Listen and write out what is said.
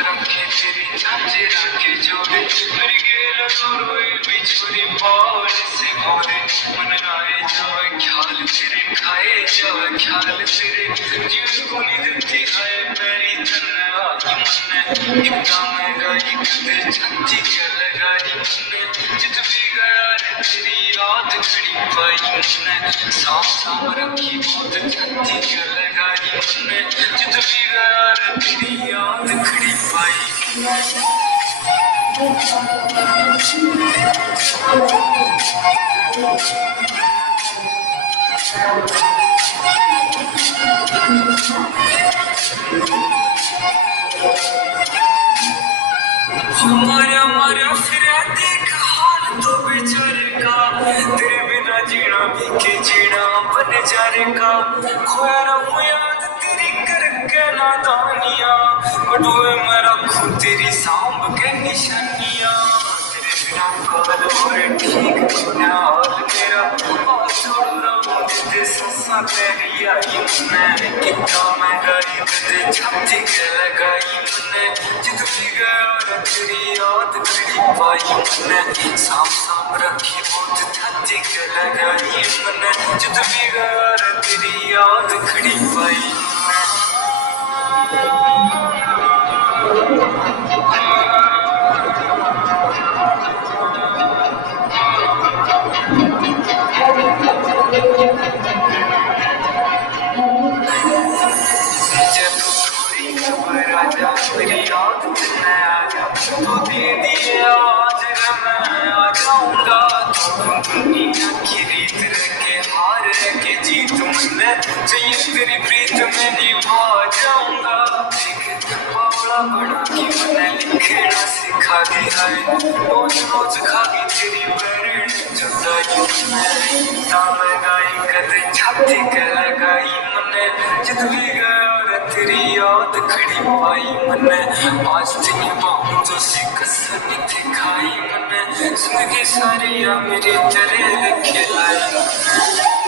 रखे तेरी चाचे राखे जोड़े मेरी गेल रोए बिछोरी बाल से भोरे मन आए जाए ख्याल तेरे खाए जाए ख्याल तेरे जीव को निधती है मेरी तन्ने आती मन इतना मैं गई कदे छत्ती के लगाई मन जित भी गया रे तेरी याद खड़ी पाई मन साम साम रखी बहुत छत्ती के लगाई मन जित भी गया रे तेरी याद खड़ी पाई हमारा फिर देख हाल तो बेचारे का तेरे बिना जीना भी के जीना बन जाने का खोया रहूं याद तेरी करके नादानियां बटुए मैं रखूं तेरी सांभ के निशानियां तेरे बिना कल और ठीक होना हाल मेरा छोड़ रहूं जिते ससा तेरी आई मैं कितना मैं गरीब ते छाती के लगाई मैंने जित भी गया तेरी याद खड़ी पाई मैंने साम साम रखी बहुत छाती के लगाई मैंने जित भी गया तेरी याद खड़ी पाई मेरी याद में आ जा तो दे दिए आज मैं आ जाऊंगा दुनिया की रीत रखे हार रखे जीत मैं चाहिए तेरी प्रीत में निभा जाऊंगा देख बावड़ा बड़ा की मैंने लिखना सिखा दी है रोज रोज खागी तेरी बरण जुदाई मैं गाई कदे छाती के लगाई मैंने जित भी गया तेरी याद खड़ी पाई मैंने आज तेरी बाहों जो सी कसम थी खाई मैंने जिंदगी सारी मेरी तेरे लिखे लाई